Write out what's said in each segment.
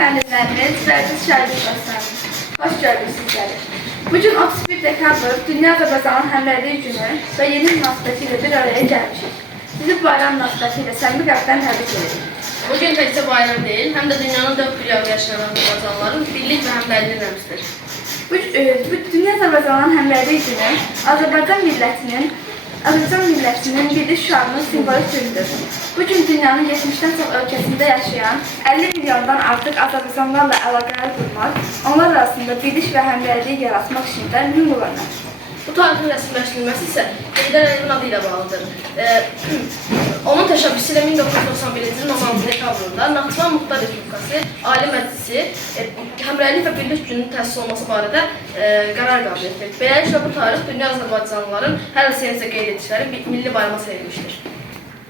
müəllimlərimiz və əziz şagirdlərimiz, xoş gördük sizləri. Bugün 31 dekabr Dünya Azərbaycanın Həmrəylik günü və yeni münasibəti ilə bir araya gəlmişik. Sizi bayram münasibəti ilə səmimi qəlbdən təbrik edirik. Bugün təkcə bayram deyil, həm də dünyanın dörd bir yanı yaşayan Azərbaycanlıların birlik və həmrəylik rəmzidir. Bu Dünya Azərbaycanın Həmrəylik günü Azərbaycan millətinin birlik şüarının simvolik günüdür. Bu gün dünyanın 70-dən çox ölkəsində yaşayan 50 milyondan artıq Azərbaycanlılarla əlaqələr qurmaq, onlar arasında birlik və həmrəylik yaratmaq üçün də mühüm olanlar. Bu tarixin rəsmiləşdirilməsi isə Heydər Əliyevin adı ilə bağlıdır. Onun təşəbbüsü ilə 1991-ci ilin 16 dekabrında Naxçıvan Muxtar Respublikası Ali Məclisi həmrəylik və birlik gününün təsis olunması barədə qərar qəbul etdi. Beləliklə bu tarix dünya Azərbaycanlıların hər il sevinclə qeyd etdikləri milli bayrama sayılmışdır.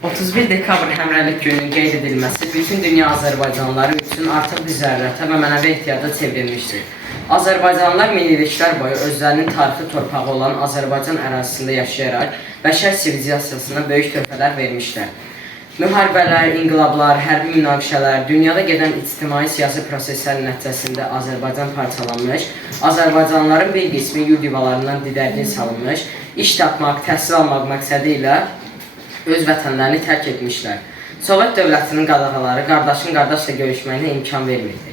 31 dekabr həmrəylik gününün qeyd edilməsi bütün dünya Azərbaycanlıları üçün artıq bir zərurətə və mənəvi ehtiyaca çevrilmişdir. Azərbaycanlılar minilliklər boyu özlərinin tarixi torpağı olan Azərbaycan ərazisində yaşayaraq bəşər sivilizasiyasına böyük töhfələr vermişlər. Müharibələr, inqilablar, hərbi münaqişələr, dünyada gedən ictimai-siyasi proseslərin nəticəsində Azərbaycan parçalanmış, Azərbaycanlıların bir qismi yurd yuvalarından didərgin salınmış, iş tapmaq, təhsil almaq məqsədi ilə öz vətənlərini tərk etmişlər. Sovet dövlətinin qadağaları qardaşın qardaşla görüşməyinə imkan vermirdi.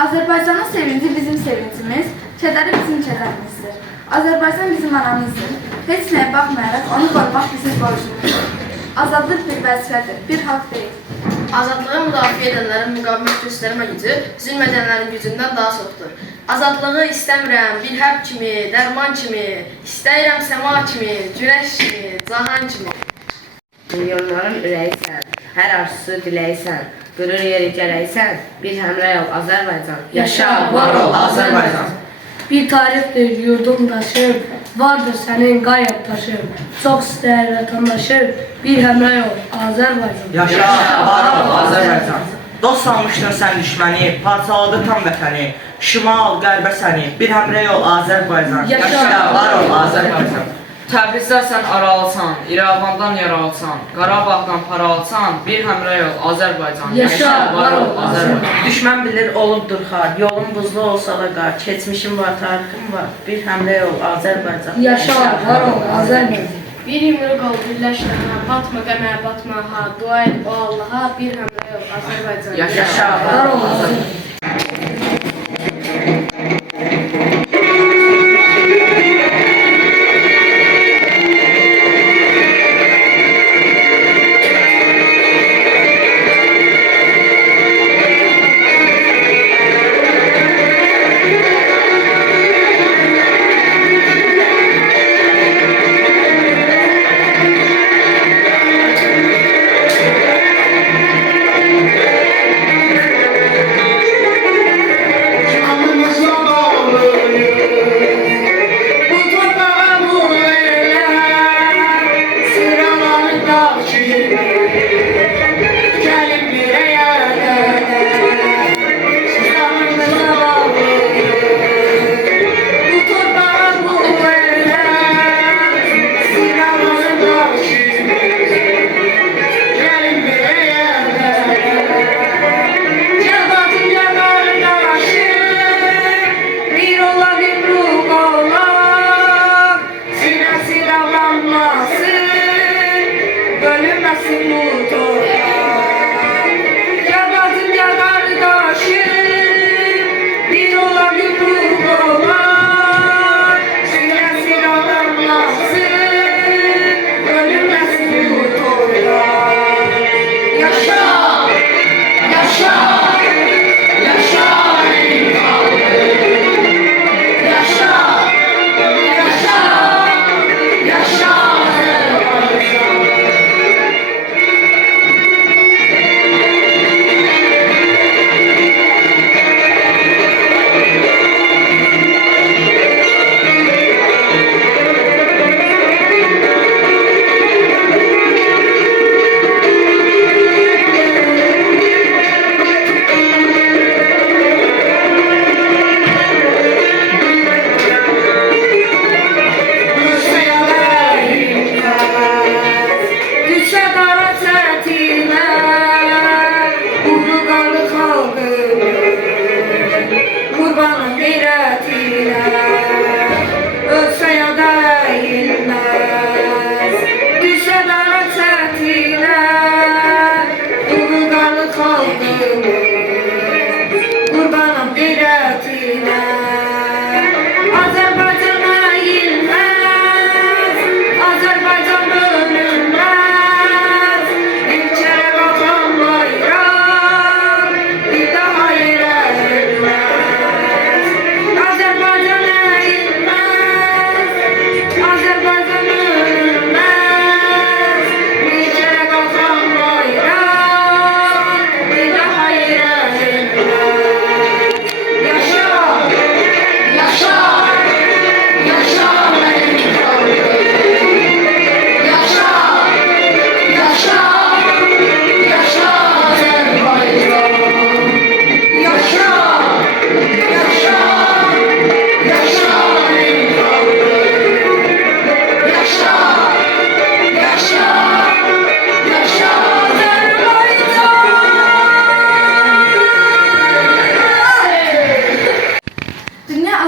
Azərbaycanın sevinci bizim sevincimiz, kədəri bizim kədərimizdir. Azərbaycan bizim anamızdır. Heç nəyə baxmayaraq onu qorumaq bizim borcumuzdur. Azadlıq bir vəzifədir, bir haqq deyil. Azadlığı müdafiə edənlərin müqavimət göstərmə gücü zülm edənlərin gücündən daha çoxdur. Azadlığı istəmirəm bir həb kimi, dərman kimi, istəyirəm səma kimi, günəş kimi, cahan kimi. Milyonların ürəyisən, hər arzusu diləysən, qürur yeri gələysən, bir həmrəy ol Azərbaycan. Yaşa, var ol Azərbaycan. Bir tarixdir yurdum daşım, vardır sənin qayət taşım. Çox istəyir vətəndaşım, bir həmrəy ol Azərbaycan. Yaşa, var ol Azərbaycan. Dost salmışdın sən düşməni, parçaladı tam vətəni. Şimal, qərbə səni, bir həmrə yol Azərbaycan. Yaşa! Var ol Azərbaycan. Təbrizdə sən aralısan, İrəvandan yaralsan, Qarabağdan paralsan, bir həmrə yol Azərbaycan. Yaşa, var ol Azərbaycan. Düşmən bilir olubdur xar, yolum buzlu olsa da qar, keçmişim var, tarixim var, bir həmlə yol Azərbaycan. Yaşa, var ol Azərbaycan. Bir yumruq ol birləşdənə, batma qəmə, batma ha, dua et o Allaha, bir həmlə yol Azərbaycan. Yaşa, Var ol Azərbaycan.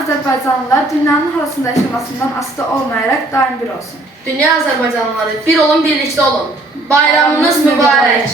Azərbaycanlılar dünyanın harasında yaşamasından asılı olmayaraq daim bir olsun. Dünya Azərbaycanlıları, bir olun, birlikdə olun. Bayramınız mübarək.